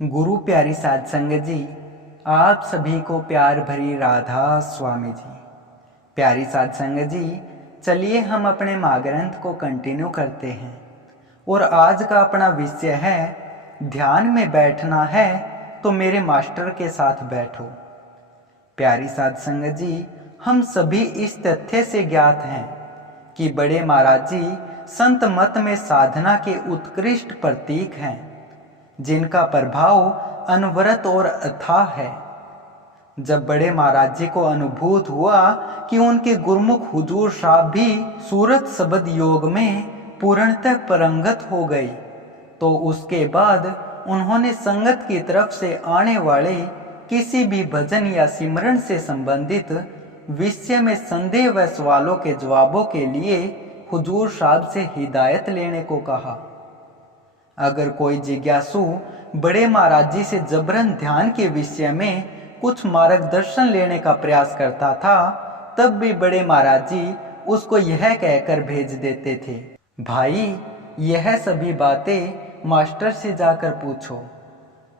गुरु प्यारी साध संगत जी, आप सभी को प्यार भरी राधा स्वामी जी। प्यारी साध संगत जी, चलिए हम अपने महाग्रंथ को कंटिन्यू करते हैं और आज का अपना विषय है ध्यान में बैठना है तो मेरे मास्टर के साथ बैठो। प्यारी साध संगत जी, हम सभी इस तथ्य से ज्ञात हैं कि बड़े महाराज जी संत मत में साधना के उत्कृष्ट प्रतीक हैं, जिनका प्रभाव अनवरत और अथाह है। जब बड़े महाराज जी को अनुभूत हुआ कि उनके गुरमुख हुजूर साहब भी सूरत शब्द योग में पूर्णतः परंगत हो गई, तो उसके बाद उन्होंने संगत की तरफ से आने वाले किसी भी भजन या सिमरन से संबंधित विषय में संदेह व सवालों के जवाबों के लिए हुजूर साहब से हिदायत लेने को कहा। अगर कोई जिज्ञासु बड़े महाराज जी से जबरन ध्यान के विषय में कुछ मार्गदर्शन लेने का प्रयास करता था, तब भी बड़े महाराज जी उसको यह कहकर भेज देते थे, भाई यह सभी बातें मास्टर से जाकर पूछो,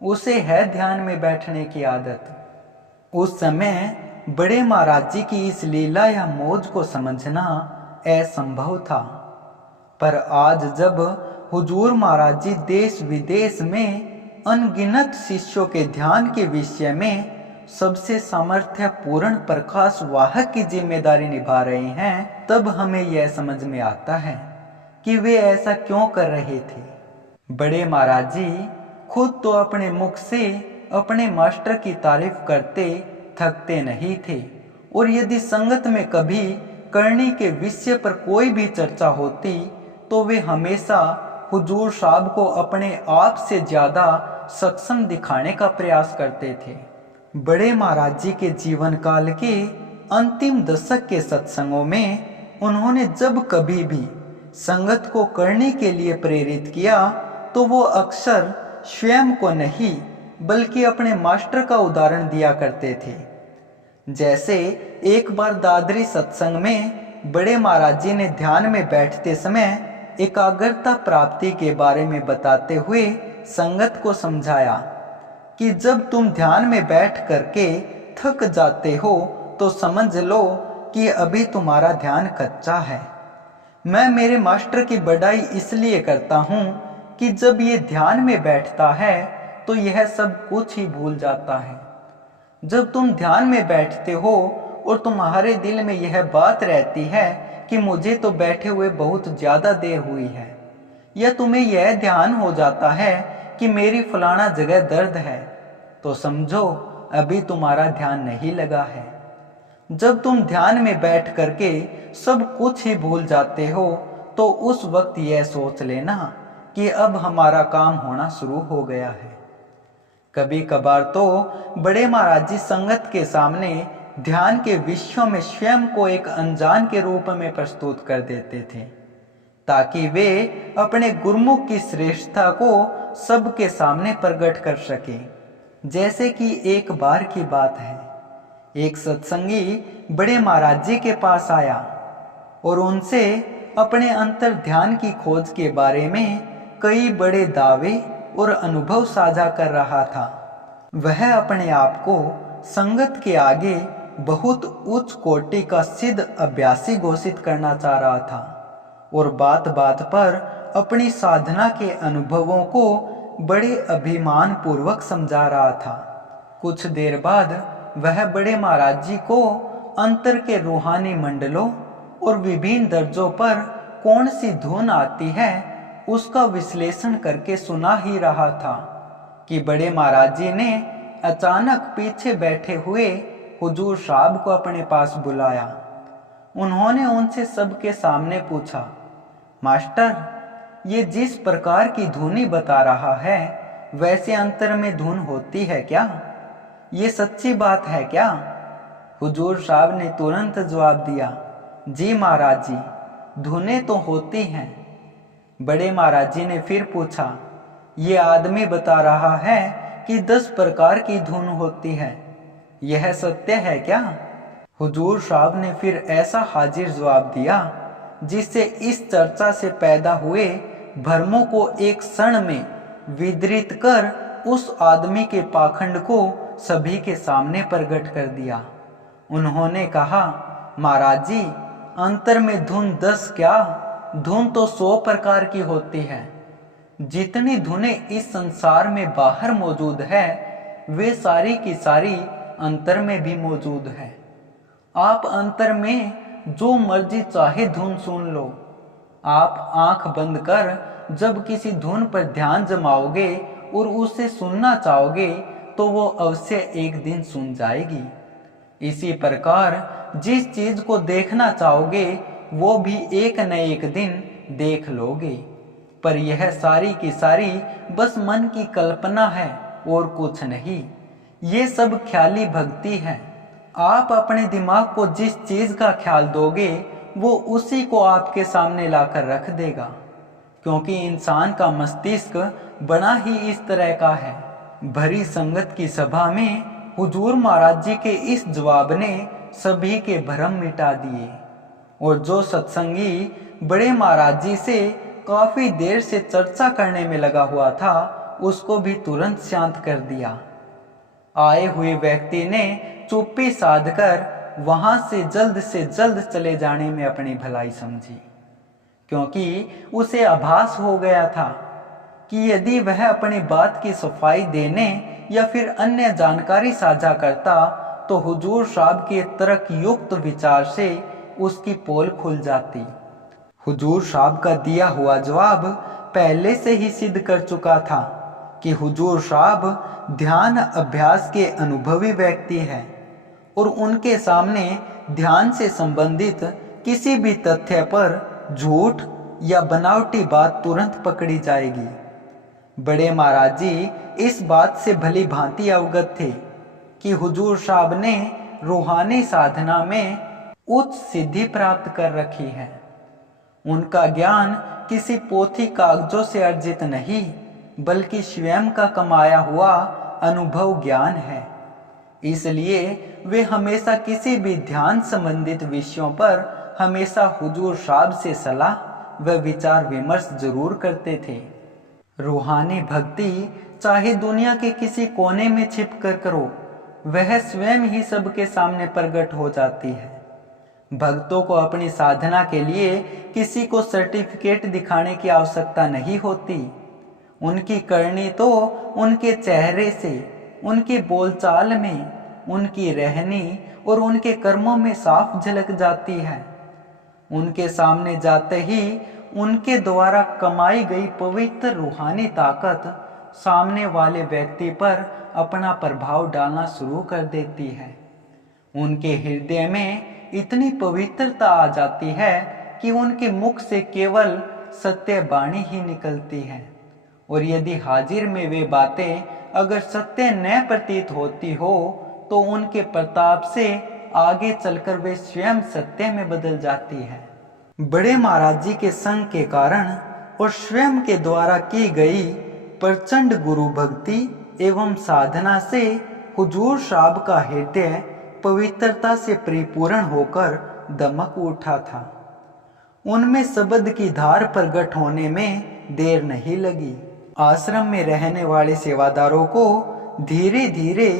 उसे है ध्यान में बैठने की आदत। उस समय बड़े महाराज जी की इस लीला या मौज को समझना असंभव था, पर आज जब हुजूर महाराज जी देश विदेश में अनगिनत शिष्यों के ध्यान के विषय में सबसे सामर्थ्य पूर्ण प्रकाश वाहक की जिम्मेदारी निभा रहे हैं, तब हमें यह समझ में आता है कि वे ऐसा क्यों कर रहे थे। बड़े महाराज जी खुद तो अपने मुख से अपने मास्टर की तारीफ करते थकते नहीं थे, और यदि संगत में कभी करनी के विषय पर कोई भी चर्चा होती तो वे हमेशा हुजूर साहब को अपने आप से ज्यादा सक्षम दिखाने का प्रयास करते थे। बड़े महाराज जी के जीवन काल के अंतिम दशक के सत्संगों में उन्होंने जब कभी भी संगत को करने के लिए प्रेरित किया तो वो अक्सर स्वयं को नहीं बल्कि अपने मास्टर का उदाहरण दिया करते थे। जैसे एक बार दादरी सत्संग में बड़े महाराज जी ने ध्यान में बैठते समय एकाग्रता प्राप्ति के बारे में बताते हुए संगत को समझाया कि जब तुम ध्यान में बैठ करके थक जाते हो तो समझ लो कि अभी तुम्हारा ध्यान कच्चा है। मैं मेरे मास्टर की बड़ाई इसलिए करता हूँ कि जब ये ध्यान में बैठता है तो यह सब कुछ ही भूल जाता है। जब तुम ध्यान में बैठते हो और तुम्हारे दिल में यह बात रहती है कि मुझे तो बैठे हुए बहुत ज्यादा देर हुई है, या तुम्हें यह ध्यान हो जाता है कि मेरी फलाना जगह दर्द है, तो समझो अभी तुम्हारा ध्यान नहीं लगा है। जब तुम ध्यान में बैठ करके सब कुछ ही भूल जाते हो तो उस वक्त यह सोच लेना कि अब हमारा काम होना शुरू हो गया है। कभी कभार तो बड़े महाराज जी संगत के सामने ध्यान के विषयों में स्वयं को एक अनजान के रूप में प्रस्तुत कर देते थे, ताकि वे अपने गुरमुख की श्रेष्ठता को सबके सामने प्रकट कर सके। जैसे कि एक बार की बात है, एक सत्संगी बड़े महाराज जी के पास आया और उनसे अपने अंतर ध्यान की खोज के बारे में कई बड़े दावे और अनुभव साझा कर रहा था। वह अपने आप को संगत के आगे बहुत उच्च कोटि का सिद्ध अभ्यासी घोषित करना चाह रहा था और बात बात पर अपनी साधना के अनुभवों को बड़े अभिमान पूर्वक समझा रहा था। कुछ देर बाद वह बड़े महाराज जी को अंतर के रूहानी मंडलों और विभिन्न दर्जों पर कौन सी धुन आती है उसका विश्लेषण करके सुना ही रहा था कि बड़े महाराज जी ने अचानक पीछे बैठे हुए हुजूर साहब को अपने पास बुलाया। उन्होंने उनसे सबके सामने पूछा, मास्टर, ये जिस प्रकार की धुनी बता रहा है वैसे अंतर में धुन होती है क्या? ये सच्ची बात है क्या? हुजूर साहब ने तुरंत जवाब दिया, जी महाराज जी, धुनें तो होती हैं। बड़े महाराज जी ने फिर पूछा, ये आदमी बता रहा है कि 10 प्रकार की धुन होती है, यह सत्य है क्या? हुजूर साहब ने फिर ऐसा हाजिर जवाब दिया जिससे इस चर्चा से पैदा हुए भ्रमों को एक क्षण में विदरित कर उस आदमी के पाखंड को सभी के सामने प्रकट कर दिया। उन्होंने कहा, महाराज जी, अंतर में धुन 10 क्या, धुन तो 100 प्रकार की होती है। जितनी धुनें इस संसार में बाहर मौजूद है वे सारी की सारी अंतर में भी मौजूद है। आप अंतर में जो मर्जी चाहे धुन सुन लो। आप आंख बंद कर जब किसी धुन पर ध्यान जमाओगे और उसे सुनना चाहोगे तो वो अवश्य एक दिन सुन जाएगी। इसी प्रकार जिस चीज को देखना चाहोगे वो भी एक न एक दिन देख लोगे। पर यह सारी की सारी बस मन की कल्पना है और कुछ नहीं। ये सब ख्याली भक्ति है। आप अपने दिमाग को जिस चीज का ख्याल दोगे वो उसी को आपके सामने लाकर रख देगा, क्योंकि इंसान का मस्तिष्क बना ही इस तरह का है। भरी संगत की सभा में हुजूर महाराज जी के इस जवाब ने सभी के भ्रम मिटा दिए और जो सत्संगी बड़े महाराज जी से काफी देर से चर्चा करने में लगा हुआ था उसको भी तुरंत शांत कर दिया। आए हुए व्यक्ति ने चुप्पी साधकर वहां से जल्द चले जाने में अपनी भलाई समझी, क्योंकि उसे आभास हो गया था कि यदि वह अपनी बात की सफाई देने या फिर अन्य जानकारी साझा करता तो हुजूर साहब के तर्क युक्त विचार से उसकी पोल खुल जाती। हुजूर साहब का दिया हुआ जवाब पहले से ही सिद्ध कर चुका था कि हुजूर साहब ध्यान अभ्यास के अनुभवी व्यक्ति हैं और उनके सामने ध्यान से संबंधित किसी भी तथ्य पर झूठ या बनावटी बात तुरंत पकड़ी जाएगी। बड़े महाराज जी इस बात से भली भांति अवगत थे कि हुजूर साहब ने रूहानी साधना में उच्च सिद्धि प्राप्त कर रखी है। उनका ज्ञान किसी पोथी कागजों से अर्जित नहीं बल्कि स्वयं का कमाया हुआ अनुभव ज्ञान है। इसलिए वे हमेशा किसी भी ध्यान संबंधित विषयों पर हमेशा हुजूर साहब से सलाह व विचार विमर्श जरूर करते थे। रूहानी भक्ति चाहे दुनिया के किसी कोने में छिप कर करो, वह स्वयं ही सबके सामने प्रकट हो जाती है। भक्तों को अपनी साधना के लिए किसी को सर्टिफिकेट दिखाने की आवश्यकता नहीं होती। उनकी करनी तो उनके चेहरे से, उनकी बोलचाल में, उनकी रहनी और उनके कर्मों में साफ झलक जाती है। उनके सामने जाते ही उनके द्वारा कमाई गई पवित्र रूहानी ताकत सामने वाले व्यक्ति पर अपना प्रभाव डालना शुरू कर देती है। उनके हृदय में इतनी पवित्रता आ जाती है कि उनके मुख से केवल सत्य वाणी ही निकलती है और यदि हाजिर में वे बातें अगर सत्य न प्रतीत होती हो तो उनके प्रताप से आगे चलकर वे स्वयं सत्य में बदल जाती है। बड़े महाराज जी के संग के कारण और स्वयं के द्वारा की गई प्रचंड गुरु भक्ति एवं साधना से हुजूर साहब का हृदय पवित्रता से परिपूर्ण होकर दमक उठा था। उनमें शब्द की धार प्रकट होने में देर नहीं लगी। आश्रम में रहने वाले सेवादारों को धीरे धीरे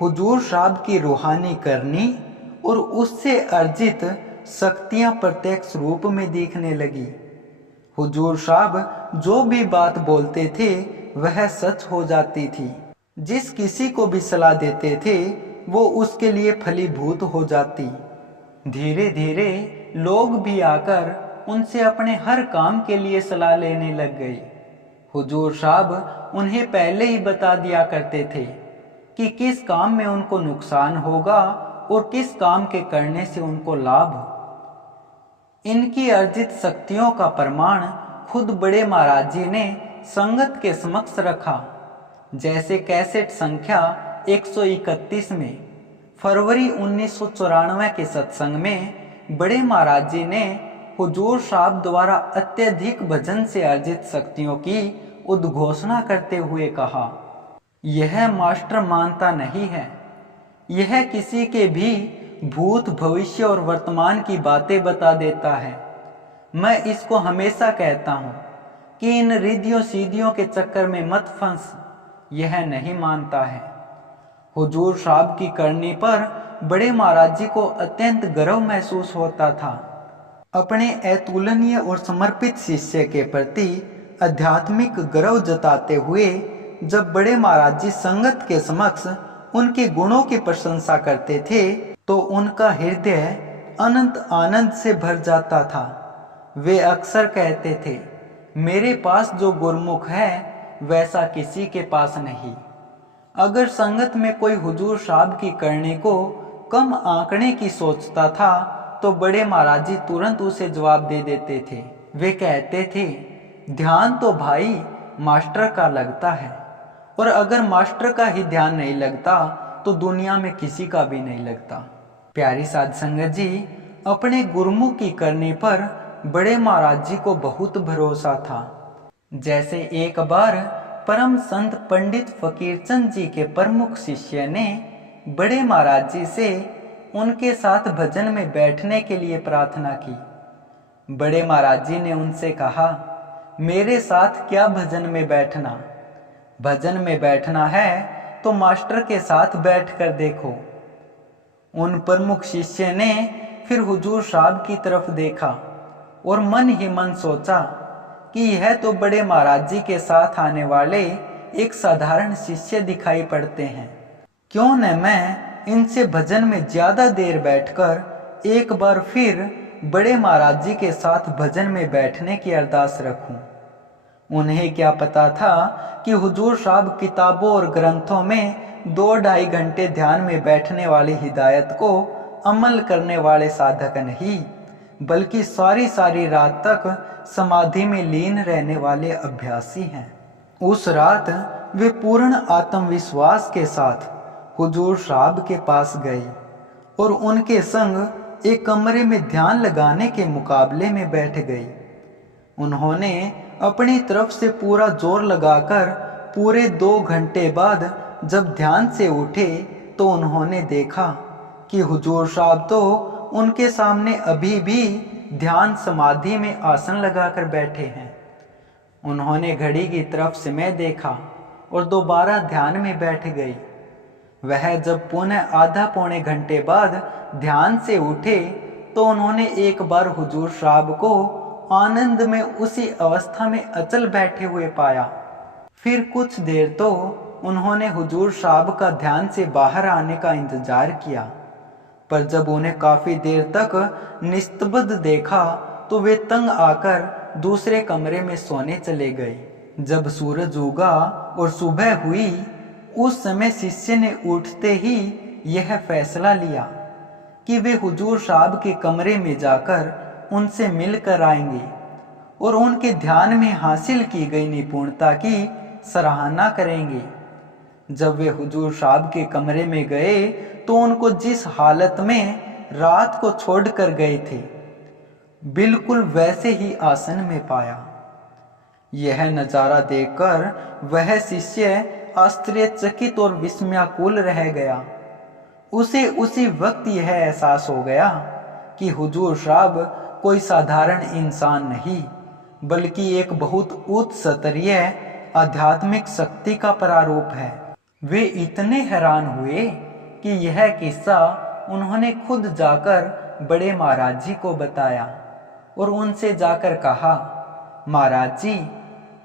हुजूर साहब की रूहानी करनी और उससे अर्जित शक्तियां प्रत्यक्ष रूप में दिखने लगी। हुजूर साहब जो भी बात बोलते थे वह सच हो जाती थी। जिस किसी को भी सलाह देते थे वो उसके लिए फलीभूत हो जाती। धीरे धीरे लोग भी आकर उनसे अपने हर काम के लिए सलाह लेने लग गए। हुजूर साहब उन्हें पहले ही बता दिया करते थे कि किस काम में उनको नुकसान होगा और किस काम के करने से उनको लाभ। इनकी अर्जित शक्तियों का प्रमाण खुद बड़े महाराज जी ने संगत के समक्ष रखा। जैसे कैसेट संख्या 131 में फरवरी 1994 के सत्संग में बड़े महाराज जी ने हुजूर साहब द्वारा अत्यधिक भजन से अर्जित शक्तियों की उद्घोषणा करते हुए कहा, यह मास्टर मानता नहीं है। यह किसी के भी भूत भविष्य और वर्तमान की बातें बता देता है। मैं इसको हमेशा कहता हूँ कि इन रिद्धियों सीधियों के चक्कर में मत फंस। यह नहीं मानता है। हुजूर साहब की करनी पर बड़े महाराज जी को अत्यंत गर्व महसूस होता था। अपने अतुलनीय और समर्पित शिष्य के प्रति आध्यात्मिक गर्व जताते हुए जब बड़े महाराज जी संगत के समक्ष उनके गुणों की प्रशंसा करते थे तो उनका हृदय अनंत आनंद से भर जाता था। वे अक्सर कहते थे, मेरे पास जो गुरमुख है वैसा किसी के पास नहीं। अगर संगत में कोई हुजूर साहब की करने को कम आंकने की सोचता था तो बड़े महाराज जी तुरंत उसे जवाब दे देते थे। वे कहते थे, ध्यान तो भाई मास्टर का लगता है, और अगर मास्टर का ही ध्यान नहीं लगता तो दुनिया में किसी का भी नहीं लगता। प्यारी साध संगत जी, अपने गुरुमुख की करने पर बड़े महाराज जी को बहुत भरोसा था। जैसे एक बार परम संत पंडित फकीरचंद जी के प्रमुख शिष्य ने बड़े महाराज जी से उनके साथ भजन में बैठने के लिए प्रार्थना की। बड़े महाराज जी ने उनसे कहा, मेरे साथ क्या भजन में बैठना, भजन में बैठना है तो मास्टर के साथ बैठकर देखो। उन प्रमुख शिष्य ने फिर हुजूर साहब की तरफ देखा और मन ही मन सोचा कि यह तो बड़े महाराज जी के साथ आने वाले एक साधारण शिष्य दिखाई पड़ते हैं। क्यों न मैं इनसे भजन में ज्यादा देर बैठकर एक बार फिर बड़े महाराज जी के साथ भजन में बैठने की अरदास रखूं। उन्हें क्या पता था कि हुजूर साहब किताबों और ग्रंथों में 2-2.5 घंटे ध्यान में बैठने वाली हिदायत को अमल करने वाले साधक नहीं, बल्कि सारी सारी रात तक समाधि में लीन रहने वाले अभ्यासी हैं। उस रात वे पूर्ण आत्मविश्वास के साथ हुजूर साहब के पास गए और उनके संग एक कमरे में ध्यान लगाने के मुकाबले में बैठ गई। उन्होंने अपनी तरफ से पूरा जोर लगाकर पूरे 2 घंटे बाद जब ध्यान से उठे तो उन्होंने देखा कि हुजूर साहब तो उनके सामने अभी भी ध्यान समाधि में आसन लगाकर बैठे हैं। उन्होंने घड़ी की तरफ समय देखा और दोबारा ध्यान में बैठ गई। वह जब पुनः आधा पौने घंटे बाद ध्यान से उठे तो उन्होंने एक बार हुजूर साहब को आनंद में उसी अवस्था में अचल बैठे हुए पाया। फिर कुछ देर तो उन्होंने हुजूर साहब का ध्यान से बाहर आने का इंतजार किया, पर जब उन्हें काफी देर तक निस्तब्ध देखा तो वे तंग आकर दूसरे कमरे में सोने चले गए। जब सूरज उगा और सुबह हुई उस समय शिष्य ने उठते ही यह फैसला लिया कि वे हुजूर साहब के कमरे में जाकर उनसे मिलकर आएंगे और उनके ध्यान में हासिल की गई निपुणता की सराहना करेंगे। जब वे हुजूर साहब के कमरे में गए तो उनको जिस हालत में रात को छोड़कर गए थे बिल्कुल वैसे ही आसन में पाया। यह नजारा देखकर वह शिष्य आश्चर्यचकित और विस्मयाकुल रह गया। उसे उसी वक्त यह एहसास हो गया कि हुजूर साहब कोई साधारण इंसान नहीं, बल्कि एक बहुत उच्च स्तरीय आध्यात्मिक शक्ति का प्रारूप है। वे इतने हैरान हुए कि यह किस्सा उन्होंने खुद जाकर बड़े महाराज जी को बताया और उनसे जाकर कहा, महाराज जी,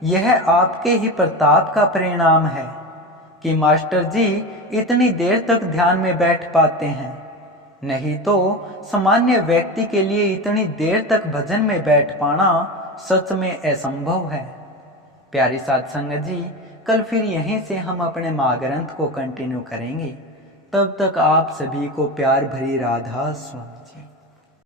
यह आपके ही प्रताप का परिणाम है कि मास्टर जी इतनी देर तक ध्यान में बैठ पाते हैं, नहीं तो सामान्य व्यक्ति के लिए इतनी देर तक भजन में बैठ पाना सच में असंभव है। प्यारी साध संगत जी, कल फिर यहीं से हम अपने महाग्रंथ को कंटिन्यू करेंगे। तब तक आप सभी को प्यार भरी राधा स्वामी जी।